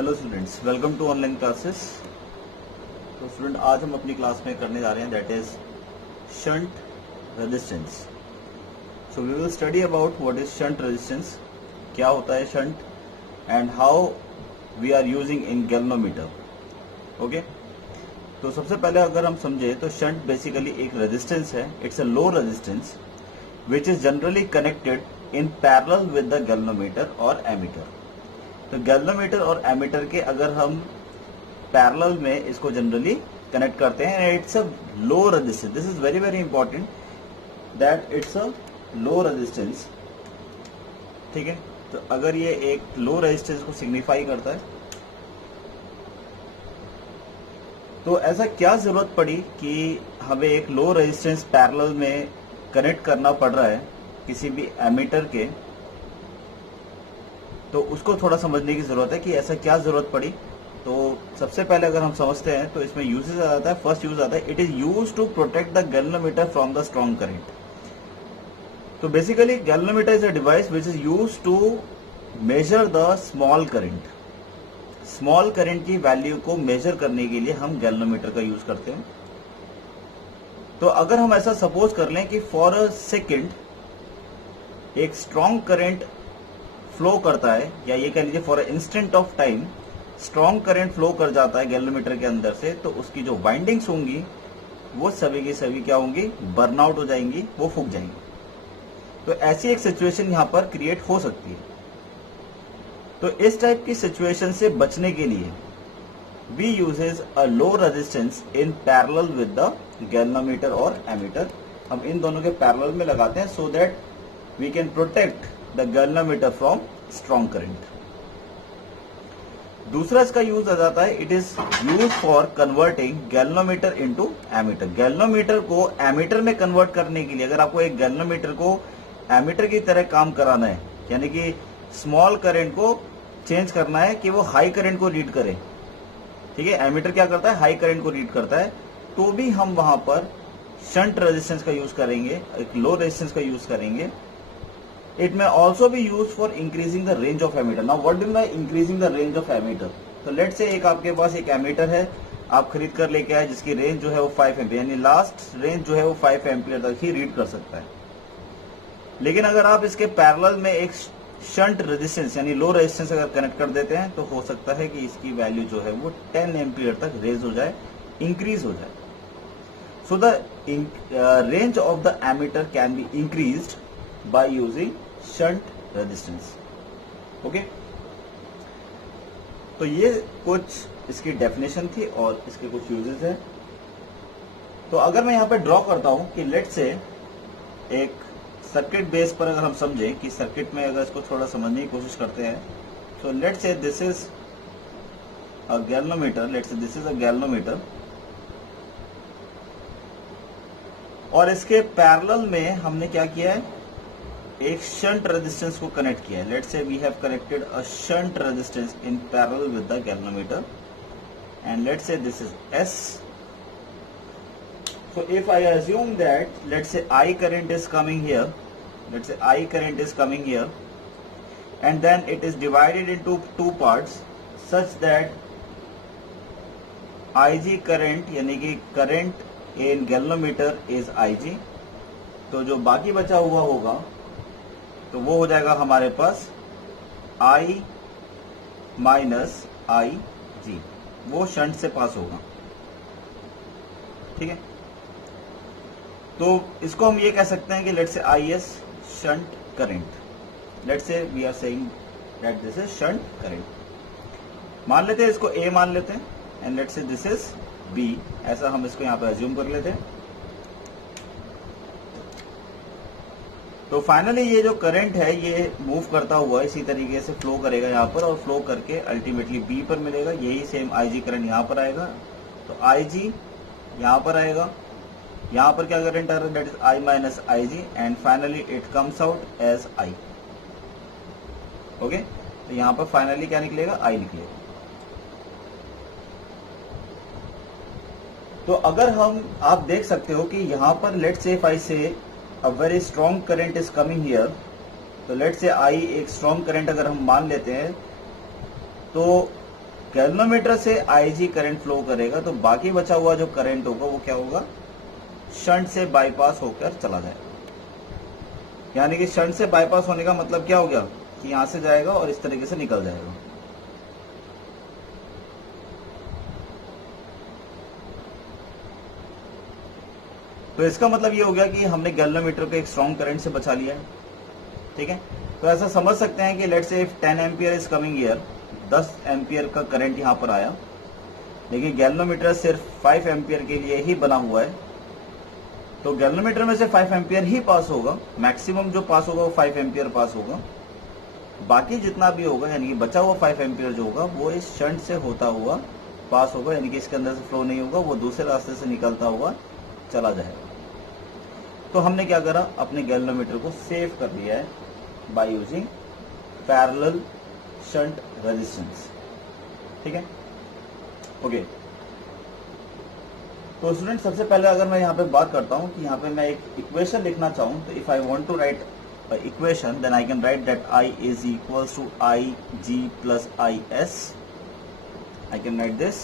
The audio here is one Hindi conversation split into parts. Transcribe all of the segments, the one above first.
Hello students, welcome to online classes. तो स्टूडेंट, आज हम अपनी क्लास में करने जा रहे हैं that is shunt resistance. So we will study about what is shunt resistance, क्या होता है shunt, and how we are using in galvanometer. Okay, तो सबसे पहले अगर हम समझे तो शंट बेसिकली एक रेजिस्टेंस है। It's a low resistance which is generally connected in parallel with the galvanometer और एमीटर। तो गैल्वेनोमीटर और एमीटर के अगर हम पैरेलल में इसको जनरली कनेक्ट करते हैं, it's a low resistance. This is very very important that it's a low resistance. ठीक है, तो अगर ये एक लो रेजिस्टेंस को सिग्निफाई करता है, तो ऐसा क्या जरूरत पड़ी कि हमें एक लो रेजिस्टेंस पैरेलल में कनेक्ट करना पड़ रहा है किसी भी एमीटर के, तो उसको थोड़ा समझने की जरूरत है कि ऐसा क्या जरूरत पड़ी। तो सबसे पहले अगर हम समझते हैं तो इसमें यूजेस आ जाता है। फर्स्ट यूज आता है, it is use to protect the galvanometer from the strong current. तो basically galvanometer is a device which is use to measure the small current. Small current की वैल्यू को मेजर करने के लिए हम गैल्वेनोमीटर का यूज करते हैं। तो अगर हम ऐसा सपोज कर लें कि फॉर अ सेकेंड एक स्ट्रॉन्ग करंट फ्लो करता है, या ये कह लीजिए for instant of time strong current flow कर जाता है गैल्वेनोमीटर के अंदर से, तो उसकी जो वाइंडिंग्स होंगी वो सभी की सभी क्या होंगी, बर्न आउट हो जाएंगी, वो फूक जाएंगी। तो ऐसी एक सिचुएशन यहां पर क्रिएट हो सकती है। तो इस टाइप की सिचुएशन से बचने के लिए we uses a low resistance in parallel with the galvanometer और एमीटर। हम इन दोनों के पैरेलल में लगाते हैं so that we can protect the galvanometer from strong current. दूसरा इसका यूज आ जाता है, it is use for converting galvanometer into ammeter. Galvanometer को एमीटर में कन्वर्ट करने के लिए, अगर आपको एक गैल्वेनोमीटर को एमीटर की तरह काम कराना है, यानी कि स्मॉल करंट को चेंज करना है कि वो हाई करंट को रीड करे, ठीक है, एमीटर क्या करता है, हाई करंट को रीड करता है, तो भी हम वहां पर शंट रेजिस्टेंस का यूज करेंगे, एक लो रेजिस्टेंस का यूज करेंगे। It may also be used for increasing the range of ammeter. Now what do you mean increasing the range of ammeter? तो लेट से एक आपके पास एक एमीटर है, आप खरीद कर लेके आए, जिसकी रेंज जो है वो 5 एम्पियर, यानी लास्ट रेंज जो है वो 5 एम्पियर तक ही रीड कर सकता है। लेकिन अगर आप इसके पैरेलल में एक शंट रेजिस्टेंस यानी लो रेजिस्टेंस अगर कनेक्ट कर देते हैं, तो हो सकता है कि इसकी वैल्यू जो है वो 10 एम्पियर तक रेज हो जाए, इंक्रीज हो जाए। So the range of the ammeter can be increased by using shunt resistance. Okay, तो ये कुछ इसकी डेफिनेशन थी और इसके कुछ यूजेस है। तो अगर मैं यहां पे ड्रॉ करता हूं कि लेट से एक सर्किट बेस पर अगर हम समझें कि सर्किट में अगर इसको थोड़ा समझने की कोशिश करते हैं, तो let say this is a galvanometer, let say this is a galvanometer, और इसके पैरेलल में हमने क्या किया है, एक शंट रेजिस्टेंस को कनेक्ट किया है। Let's say we have connected a shunt resistance in parallel with the galvanometer, and let's say this is S. So if I assume that let's say I current is coming here, let's say I current is coming here, and then it is divided into two parts such that IG current यानी कि current in galvanometer is IG, तो जो बाकी बचा हुआ होगा तो वो हो जाएगा हमारे पास I माइनस आई जी, वो शंट से पास होगा, ठीक है। तो इसको हम ये कह सकते हैं कि let's say IS shunt current, let's say we are saying that this is shunt current. मान लेते हैं इसको A मान लेते हैं, and let's say this is B, ऐसा हम इसको यहाँ पे अज्यूम कर लेते हैं। तो फाइनली ये जो करंट है ये मूव करता हुआ इसी तरीके से फ्लो करेगा यहाँ पर, और फ्लो करके अल्टीमेटली B पर मिलेगा। यही सेम IG करंट यहाँ पर आएगा, तो IG यहाँ पर आएगा, यहाँ पर क्या करंट आ रहा है, that is I minus IG, and finally it comes out as I। Okay, तो यहाँ पर फाइनली क्या निकलेगा, I निकलेगा। तो अगर हम, आप देख सकते हो कि यहाँ पर लेट्स से इफ आई से a very strong current is coming here, तो लेट्स से I एक स्ट्रॉन्ग करंट अगर हम मान लेते हैं, तो गैल्वेनोमीटर से आईजी करंट फ्लो करेगा तो बाकी बचा हुआ जो करंट होगा वो क्या होगा, शंट से बाईपास होकर चला जाएगा। यानी कि शंट से बाईपास होने का मतलब क्या हो गया कि यहां से जाएगा और इस तरीके से निकल जाएगा। तो इसका मतलब ये हो गया कि हमने गैल्वेनोमीटर को एक स्ट्रॉन्ग करंट से बचा लिया है। ठीक है, तो ऐसा समझ सकते हैं कि लेट्स से if 10 ampere is coming here, 10 ampere का करंट यहां पर आया, लेकिन गैल्वेनोमीटर सिर्फ 5 एम्पियर के लिए ही बना हुआ है, तो गैल्वेनोमीटर में से 5 एम्पियर ही पास होगा, मैक्सिमम जो पास होगा वो 5 एम्पियर पास होगा। बाकी जितना भी होगा यानी कि बचा हुआ 5 एम्पियर जो होगा वो इस शंट से होता हुआ पास होगा, यानी कि इसके अंदर से फ्लो नहीं होगा, वो दूसरे रास्ते से निकलता हुआ चला जाएगा। तो हमने क्या करा, अपने गैल्वेनोमीटर को सेव कर लिया है by using parallel shunt resistance. ठीक है, ओके। तो स्टूडेंट सबसे पहले अगर मैं यहाँ पे बात करता हूँ कि यहाँ पे मैं एक इक्वेशन लिखना चाहूँ, तो if I want to write equation then I can write that I is equals to I G plus I S. I can write this.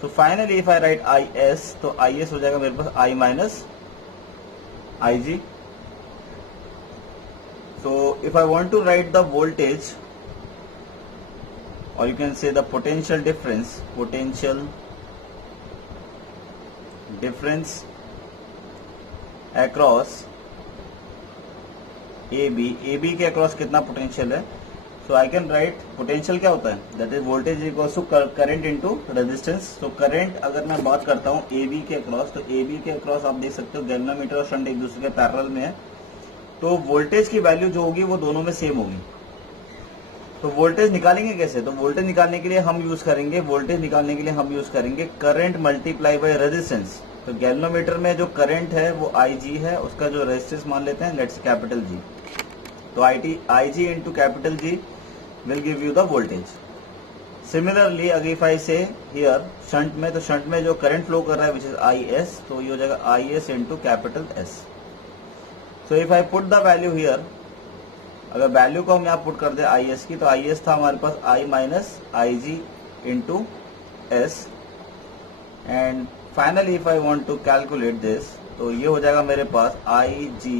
So finally if I write I S, तो आई एस हो जाएगा मेरे पास I minus I G. So if I want to write the voltage or you can say the potential difference across AB के अक्रॉस कितना पोटेंशियल है, so I can write potential क्या होता है, that is voltage equals to current into resistance. तो करंट अगर मैं बात करता हूँ AB के अक्रॉस, तो AB के अक्रॉस आप देख सकते हो गैल्वेनोमीटर और शंट एक दूसरे के पैरेलल में है, तो वोल्टेज की वैल्यू जो होगी वो दोनों में सेम होगी। तो वोल्टेज निकालेंगे कैसे, तो वोल्टेज निकालने के लिए हम यूज करेंगे करंट मल्टीप्लाई बाय रेजिस्टेंस। तो गैल्वेनोमीटर में जो करंट है वो IG है, उसका जो रेजिस्टेंस मान लेते हैं लेट्स कैपिटल G। तो IG into capital G will give you the voltage. Similarly अगर इफ आई से हियर शंट में, तो शंट में जो करंट फ्लो कर रहा है विच इज IS, तो ये हो जाएगा IS into capital S। So if I put the value here, अगर वैल्यू को हम यहाँ पुट कर दे IS की, तो IS था हमारे पास I minus IG into S, and finally if I want to calculate this, तो ये हो जाएगा मेरे पास IG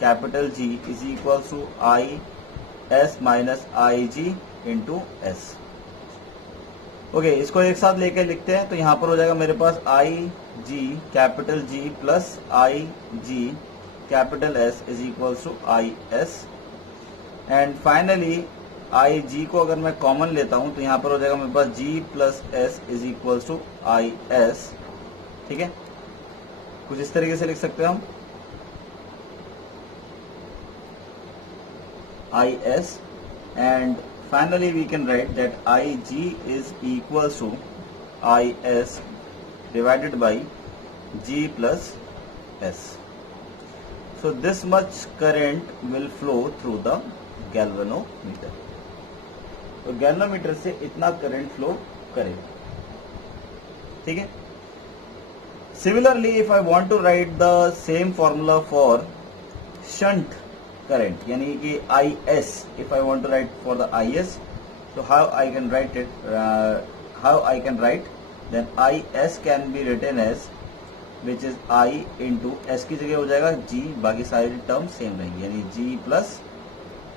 capital G is equal to IS minus IG into S। Okay, इसको एक साथ लेके लिखते हैं, तो यहाँ पर हो जाएगा मेरे पास IG capital G plus IG capital S is equal to IS, and finally IG को अगर मैं कॉमन लेता हूं तो यहां पर हो जाएगा मेरे पास G plus S is equal to IS। ठीक है, कुछ इस तरीके से लिख सकते हैं हम IS, and finally we can write that IG is equal to IS divided by G plus S। So this much current will flow through the galvanometer. तो गैल्वेनोमीटर से इतना करंट फ्लो करेगा। ठीक है, similarly if I want to write the same formula for shunt current, यानी कि IS, if I want to write for the IS, so how I can write then IS can be written as which is I into S की जगह हो जाएगा G, बाकी सारी टर्म सेम रहेंगी, यानी G प्लस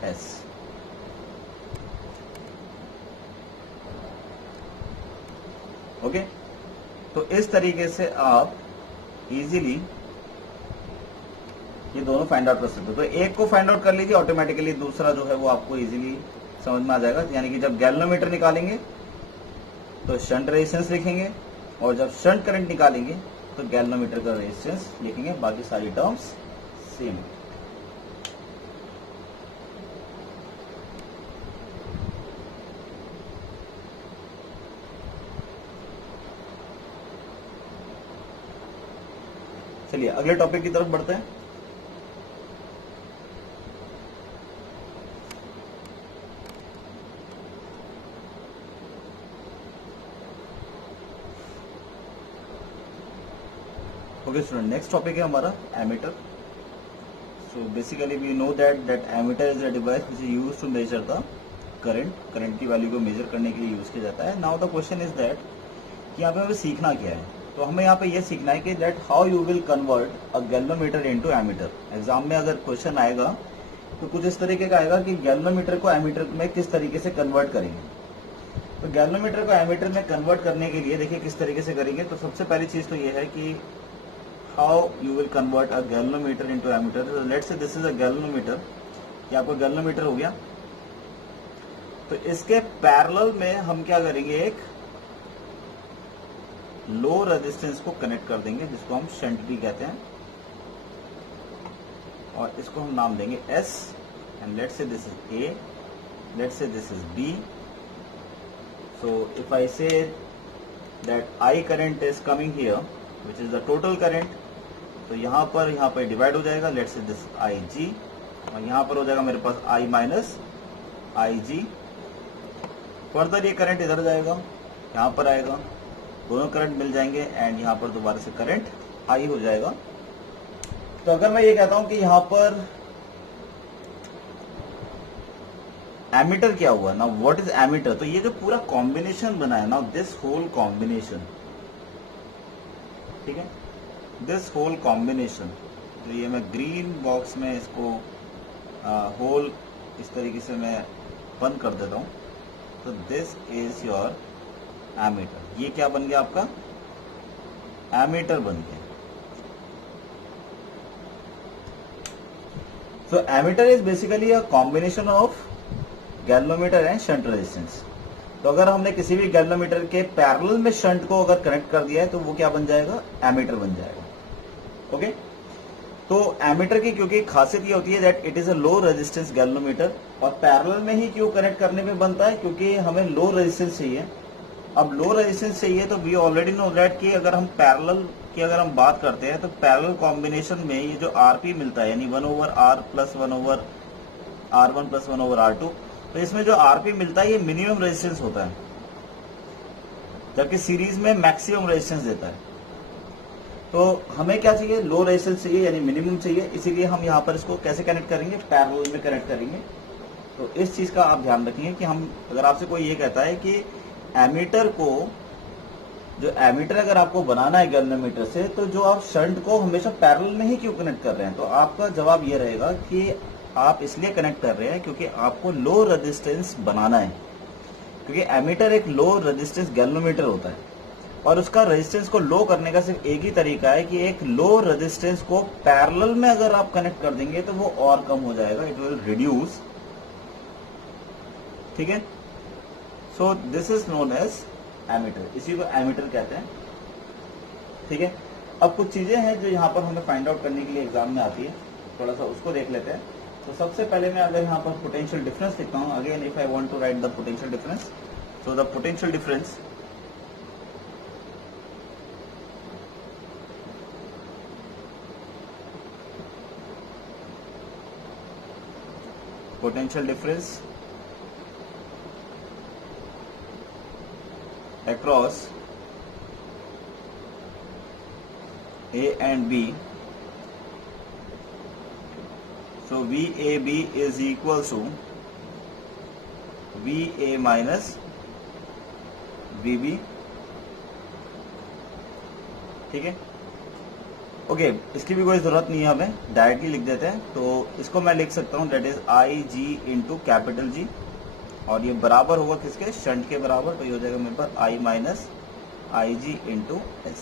S। ओके, तो इस तरीके से आप इजीली ये दोनों फाइंड आउट कर सकते हो। तो एक को फाइंड आउट कर लीजिए, ऑटोमेटिकली दूसरा जो है वो आपको इजीली समझ में आ जाएगा। यानी कि जब गैल्वेनोमीटर निकालेंगे तो शंट रेजिस्टेंस लिखेंगे, और जब शंट करंट निकालेंगे तो गैल्वेनोमीटर का रेजिस्टेंस लिखेंगे, बाकी सारी टर्म्स सेम है। चलिए अगले टॉपिक की तरफ बढ़ते हैं। ओके स्टूडेंट, नेक्स्ट टॉपिक है हमारा ammeter. So basically we know that ammeter is a device which is used to measure the current की वैल्यू को मेजर करने के लिए यूज किया जाता है। Now the question is that कि यहाँ पे हमें सीखना क्या है। तो हमें यहाँ पे ये सीखना है कि that how you will convert a galvanometer into ammeter. Exam में अगर क्वेश्चन आएगा तो कुछ इस तरीके का आएगा कि गैल्वेनोमीटर को एमीटर में किस तरीके से कन्वर्ट करेंगे। तो गैल्वेनोमीटर को एमीटर में कन्वर्ट करने के लिए देखिए किस तरीके से करेंगे। तो सबसे पहली चीज तो ये है कि how you will convert a galvanometer into ammeter. Let's say this is a galvanometer, ये आपका गैल्वेनोमीटर हो गया। तो इसके पैरेलल में हम क्या करेंगे, एक लो रेजिस्टेंस को कनेक्ट कर देंगे जिसको हम शंट भी कहते हैं, और इसको हम नाम देंगे S, and let's say this is A, let's say this is B। So if I say that I current is coming here, which is the total current, तो यहाँ पर डिवाइड हो जाएगा, let's say this IG, और यहाँ पर हो जाएगा मेरे पास I माइनस IG। फर्दर ये करंट इधर जाएगा, यहाँ पर आएगा, दोनों करंट मिल जाएंगे, एंड यहाँ पर दोबारा से करंट I हो जाएगा। तो अगर मैं ये कहता हूँ कि यहाँ पर एमीटर क्या हुआ ना, व्हाट इज एमीटर, तो ये जो पूरा कॉम्बिनेशन बना है ना, दिस होल कॉम्बिनेशन, ठीक है, दिस होल कॉम्बिनेशन, तो ये मैं ग्रीन बॉक्स में इसको होल इस तरीके से मैं बंद कर देता हूं। तो दिस इज योर एमीटर। ये क्या बन गया आपका, एमीटर बन गया। So ammeter is basically a combination of galvanometer and shunt resistance. तो अगर हमने किसी भी गैल्वेनोमीटर के पैरेलल में शंट को अगर कनेक्ट कर दिया है तो वो क्या बन जाएगा, एमीटर बन जाएगा। ओके, तो एमीटर की क्योंकि खासियत ये होती है that it is a low resistance galvanometer, और पैरेलल में ही क्यों कनेक्ट करने में बनता है, क्योंकि हमें लो रेजिस्टेंस चाहिए। अब लो रेजिस्टेंस चाहिए तो वी ऑलरेडी नो दैट कि अगर हम पैरेलल की अगर हम बात करते हैं तो पैरेलल कॉम्बिनेशन में ये जो आरपी मिलता है, यानी 1/R plus 1/R1 plus 1/R2, तो इसमें जो आरपी मिलता है ये मिनिमम रेजिस्टेंस होता है, जबकि सीरीज में मैक्सिमम रेजिस्टेंस देता है। तो हमें क्या चाहिए, लो रेजिस्टेंस चाहिए, यानी मिनिमम चाहिए। इसीलिए हम यहाँ पर इसको कैसे कनेक्ट करेंगे, पैरेलल में कनेक्ट करेंगे। तो इस चीज का आप ध्यान रखेंगे कि हम, अगर आपसे कोई ये कहता है कि एमीटर को, जो एमीटर अगर आपको बनाना है गैल्वेनोमीटर से, तो जो आप शंट को हमेशा पैरेलल में ही क्यों कनेक्ट कर रहे हैं, तो आपका जवाब ये रहेगा कि आप इसलिए कनेक्ट कर रहे हैं क्योंकि आपको लो रेजिस्टेंस बनाना है। क्योंकि एमीटर एक लो रेजिस्टेंस गैल्वेनोमीटर होता है, और उसका रेजिस्टेंस को लो करने का सिर्फ एक ही तरीका है कि एक लो रेजिस्टेंस को पैरेलल में अगर आप कनेक्ट कर देंगे तो वो और कम हो जाएगा, इट विल रिड्यूस। ठीक है, so this is known as ammeter, इसी को एमीटर कहते हैं। ठीक है, अब कुछ चीजें हैं जो यहाँ पर हमें फाइंड आउट करने के लिए एग्जाम में आती है, थोड़ा सा उसको देख लेते हैं। तो सबसे पहले मैं अगर यहाँ पर पोटेंशियल डिफरेंस लिखता हूँ, again if I want to write the potential difference, so the potential difference across A and B, so VAB is equal to VA minus VB। ठीक है, ओके, इसकी भी कोई जरूरत नहीं है, हमें डायरेक्टली लिख देते हैं। तो इसको मैं लिख सकता हूं that is IG into capital G, और ये बराबर होगा किसके, शंट के बराबर। तो ये हो जाएगा मेरे पास I minus IG into S।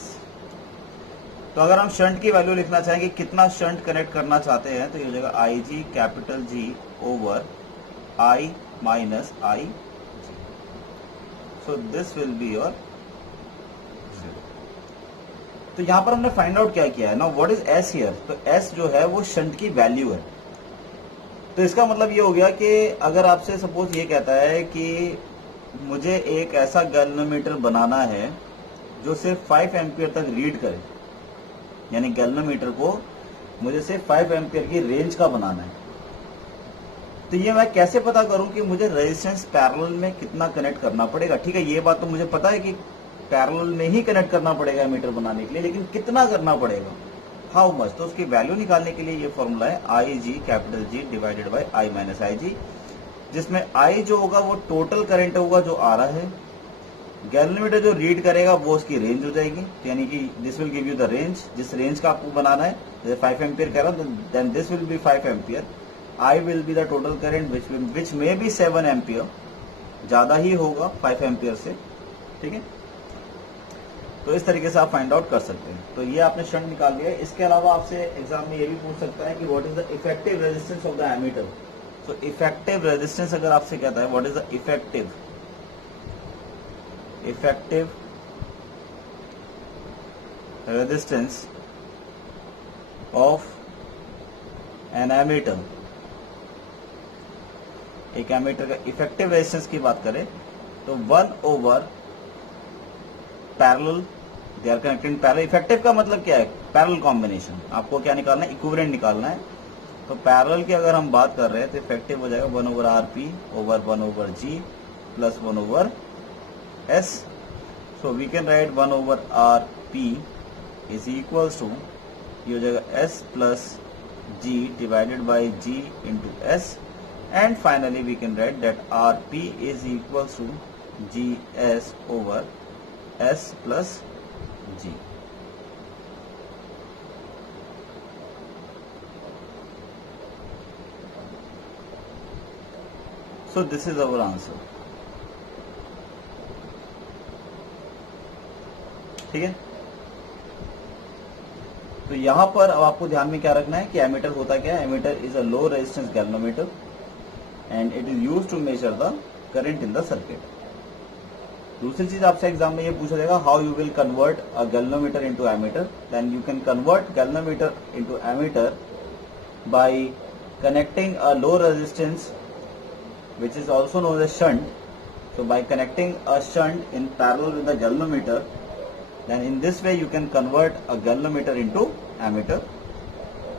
तो अगर हम शंट की वैल्यू लिखना चाहेंगे, कितना शंट कनेक्ट करना चाहते हैं, तो ये हो जाएगा IG capital G over I minus IG। So this will be your 0। तो यहां पर हमने फाइंड आउट क्या किया है ना, व्हाट इज S हियर। तो S जो है वो शंट की वैल्यू है। तो इसका मतलब ये हो गया कि अगर आपसे सपोज ये कहता है कि मुझे एक ऐसा गैल्वेनोमीटर बनाना है जो सिर्फ 5 एम्पियर तक रीड करे, यानी गैल्वेनोमीटर को मुझे सिर्फ 5 एम्पियर की रेंज का बनाना है, तो ये मैं कैसे पता करूं कि मुझे रेजिस्टेंस पैरेलल में कितना कनेक्ट करना पड़ेगा। ठीक है, ये बात तो मुझे पता है कि पैरेलल में ही कनेक्ट करना पड़ेगा मीटर बनाने के लिए, लेकिन कितना करना पड़ेगा, हाउ मच। तो उसकी वैल्यू निकालने के लिए ये फॉर्मूला है IG capital G divided by I minus IG। जिसमें आई जो होगा वो टोटल करंट होगा जो आ रहा है, गैल्वेनोमीटर जो रीड करेगा वो उसकी रेंज हो जाएगी, यानी कि this will give you the range, जिस रेंज का आपको बनाना है, जैसे 5 एम्पियर कह रहा हूं, then this will be 5 ampere, I will be the total current which may be 7 ampere, ज्यादा ही होगा 5 एम्पियर से, ठीक है। तो इस तरीके से आप फाइंड आउट कर सकते हैं। तो ये आपने शंट निकाल लिया। इसके अलावा आपसे एग्जाम में ये भी पूछ सकता है कि what is the effective resistance of the ammeter. तो इफेक्टिव रेजिस्टेंस अगर आपसे कहता है what is the effective resistance of an ammeter, एक एमीटर का इफेक्टिव रेजिस्टेंस की बात करें तो 1 over parallel, they are connected parallel. Effective का मतलब क्या है? Parallel combination. आपको क्या निकालना है? इक्विवेलेंट निकालना है। तो पैरेलल की अगर हम बात कर रहे हैं तो इफेक्टिव हो जाएगा 1 over R P over 1 over G plus 1 over S. So we can write 1 over R P is equals to, ये हो जाएगा S plus G divided by G into S, and finally we can write that R P is equals to G S over S plus G। So this is our answer। ठीक है। तो यहां पर अब आपको ध्यान में क्या रखना है कि एमीटर होता क्या है? Ammeter is a low resistance galvanometer and it is used to measure the current in the circuit. दूसरी चीज आपसे एग्जाम में ये पूछा जाएगा, how you will convert a galvanometer into ammeter. Then you can convert galvanometer into ammeter by connecting a low resistance which is also known as shunt. So by connecting a shunt in parallel with the galvanometer, then in this way you can convert a galvanometer into ammeter.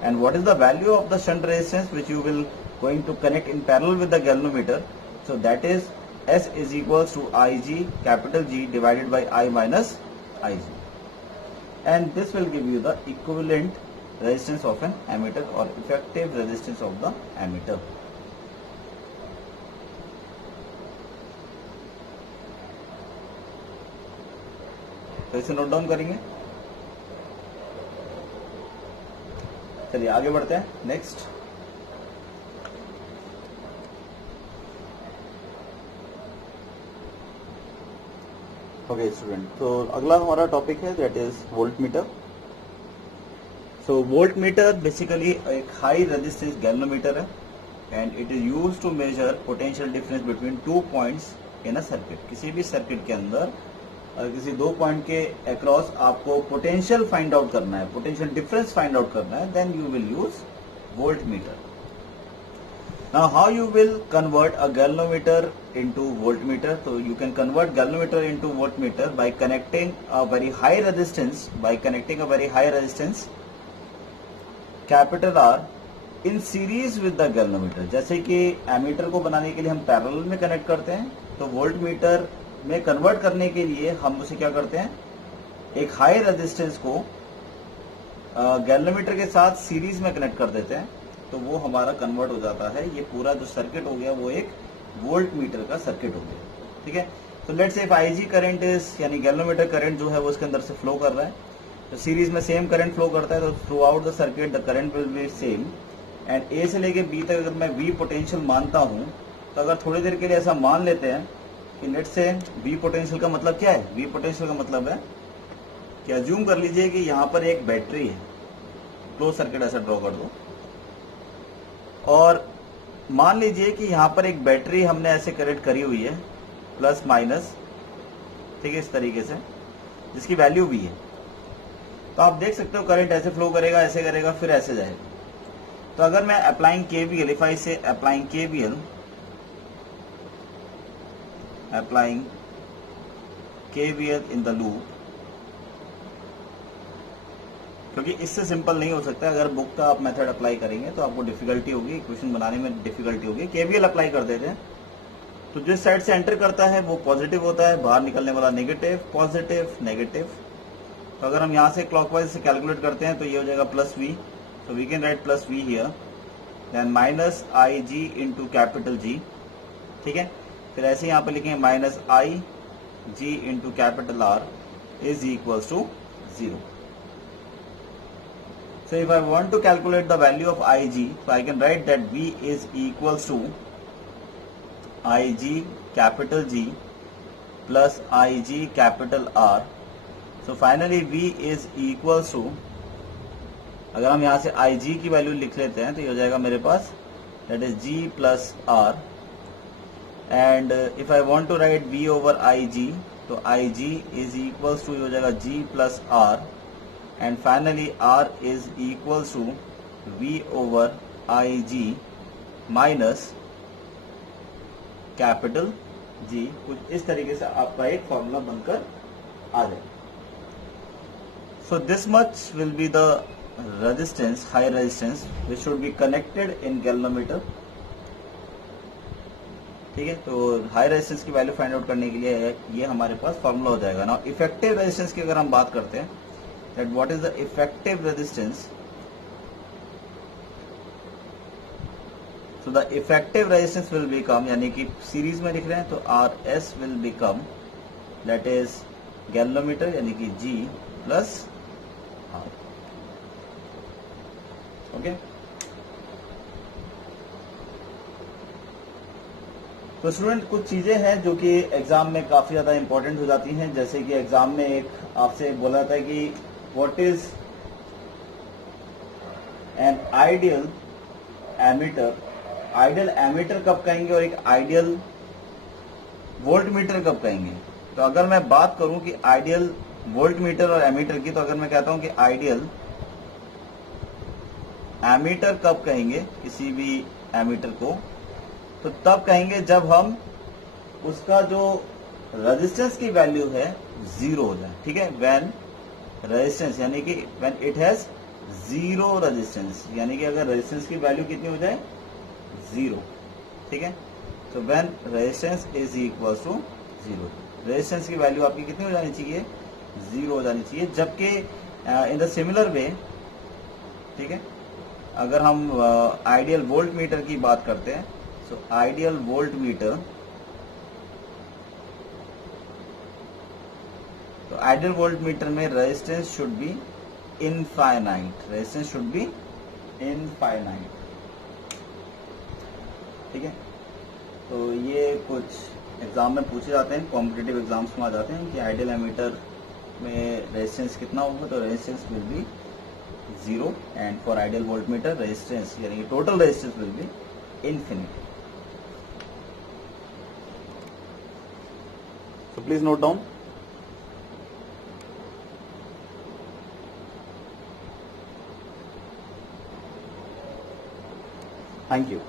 And what is the value of the shunt resistance which you will going to connect in parallel with the galvanometer? So that is S is equals to Ig capital G divided by I minus Ig, and this will give you the equivalent resistance of an ammeter or effective resistance of the ammeter. तो इसे नोट डाउन करेंगे। चलिए आगे बढ़ते हैं। नेक्स्ट, ओके स्टूडेंट, तो अगला हमारा टॉपिक है that is volt meter. So volt meter basically एक हाई रेजिस्टेंस गैल्वेनोमीटर है and it is used to measure potential difference between 2 points in a circuit. किसी भी सर्किट के अंदर किसी 2 पॉइंट के अक्रॉस आपको पोटेंशियल फाइंड आउट करना है, पोटेंशियल डिफरेंस फाइंड आउट करना है, then you will use voltmeter. Now how you will convert a galvanometer into voltmeter? तो you can convert galvanometer into voltmeter by connecting a very high resistance capital R in series with the galvanometer. जैसे कि एमीटर को बनाने के लिए हम पैरेलल में कनेक्ट करते हैं, तो वोल्ट मीटर में कन्वर्ट करने के लिए हम उसे क्या करते हैं, एक हाई रेजिस्टेंस को गैल्वेनोमीटर के साथ सीरीज में कनेक्ट कर देते हैं, तो वो हमारा कन्वर्ट हो जाता है। ये पूरा जो सर्किट हो गया वो एक वोल्ट मीटर का सर्किट हो गया। ठीक है। तो let's say if IG current is, यानी गैल्वेनोमीटर करंट जो है वो इसके अंदर से फ्लो कर रहा है, तो सीरीज में सेम करंट फ्लो करता है, तो throughout the circuit the current will be same. And A से लेके बी तक अगर मैं वी पोटेंशियल मानता हूं, तो अगर थोड़ी देर के लिए ऐसा मान लेते हैं कि लेट से वी पोटेंशियल का मतलब क्या है? वी पोटेंशियल का मतलब है कि अज्यूम कर लीजिए कि यहाँ पर एक बैटरी है, क्लोज सर्किट ऐसा ड्रॉ कर दो, और मान लीजिए कि यहाँ पर एक बैटरी हमने ऐसे कनेक्ट करी हुई है प्लस माइनस, ठीक है, इस तरीके से, जिसकी वैल्यू भी है। तो आप देख सकते हो करंट ऐसे फ्लो करेगा, ऐसे करेगा, फिर ऐसे जाएगा। तो अगर मैं अप्लाइंग केवीएल, इफ आई से applying KVL in the loop, क्योंकि इससे सिंपल नहीं हो सकता। अगर बुक का आप मेथड अप्लाई करेंगे तो आपको डिफिकल्टी होगी, इक्वेशन बनाने में डिफिकल्टी होगी। केवीएल अप्लाई कर देते हैं तो जिस साइड से एंटर करता है वो पॉजिटिव होता है, बाहर निकलने वाला नेगेटिव, पॉजिटिव, नेगेटिव। तो अगर हम यहाँ से क्लॉकवाइज से कैलकुलेट करते हैं तो ये हो जाएगा plus V, so we can write plus V here, then minus IG into capital G, ठीक है। फिर ऐसे यहाँ पे लिखेंगे minus I G into capital R is equals to 0. So if I want to calculate the value of Ig, so I can write that V is equals to Ig capital G plus Ig capital R. So finally V is equals to, अगर हम यहाँ से Ig की वैल्यू लिख लेते हैं तो ये हो जाएगा मेरे पास that is G plus R. And if I want to write V over Ig, तो Ig is equals to ये हो जाएगा G plus R. And finally R is equals to V over Ig minus capital G. कुछ इस तरीके से आपका एक फॉर्मूला बनकर आ जाए. So this much will be the resistance, high resistance, which should be connected in galvanometer. ठीक है, तो हाई रेजिस्टेंस की वैल्यू फाइंड आउट करने के लिए ये हमारे पास फॉर्मूला हो जाएगा ना. इफेक्टिव रेजिस्टेंस की अगर हम बात करते हैं, that what is the effective resistance, so the effective resistance will become, यानी कि सीरीज में लिख रहे हैं तो RS will become that is galvanometer यानी कि G plus R. ओके, तो स्टूडेंट कुछ चीजें हैं जो कि एग्जाम में काफी ज्यादा इंपॉर्टेंट हो जाती हैं. जैसे कि एग्जाम में एक आपसे बोला था कि what is an ideal ammeter. Ideal ammeter कब कहेंगे और एक आइडियल वोल्टमीटर कब कहेंगे. तो अगर मैं बात करूं कि आइडियल वोल्टमीटर और एमीटर की, तो अगर मैं कहता हूं कि आइडियल एमीटर कब कहेंगे किसी भी एमीटर को, तो तब कहेंगे जब हम उसका जो रेजिस्टेंस की वैल्यू है 0 हो जाए. ठीक है, व्हेन रेजिस्टेंस यानी कि व्हेन इट हैज 0 रेजिस्टेंस, यानी कि अगर रेजिस्टेंस की वैल्यू कितनी हो जाए 0. ठीक है, तो when resistance is equal to 0, resistance की वैल्यू आपकी कितनी हो जानी चाहिए 0 हो जानी चाहिए. जबकि इन द सिमिलर वे, ठीक है, अगर हम आइडियल वोल्ट मीटर की बात करते हैं, so ideal voltmeter, तो आइडियल वोल्टमीटर में resistance should be infinite, resistance should be infinite. ठीक है, तो ये कुछ एग्जाम में पूछे जाते हैं, कॉम्पिटिटिव एग्जाम्स में आ जाते हैं कि आइडियल एमीटर में रेजिस्टेंस कितना होगा. तो resistance will be 0 and for ideal voltmeter resistance यानी कि total resistance will be infinite. So please note down. Thank you.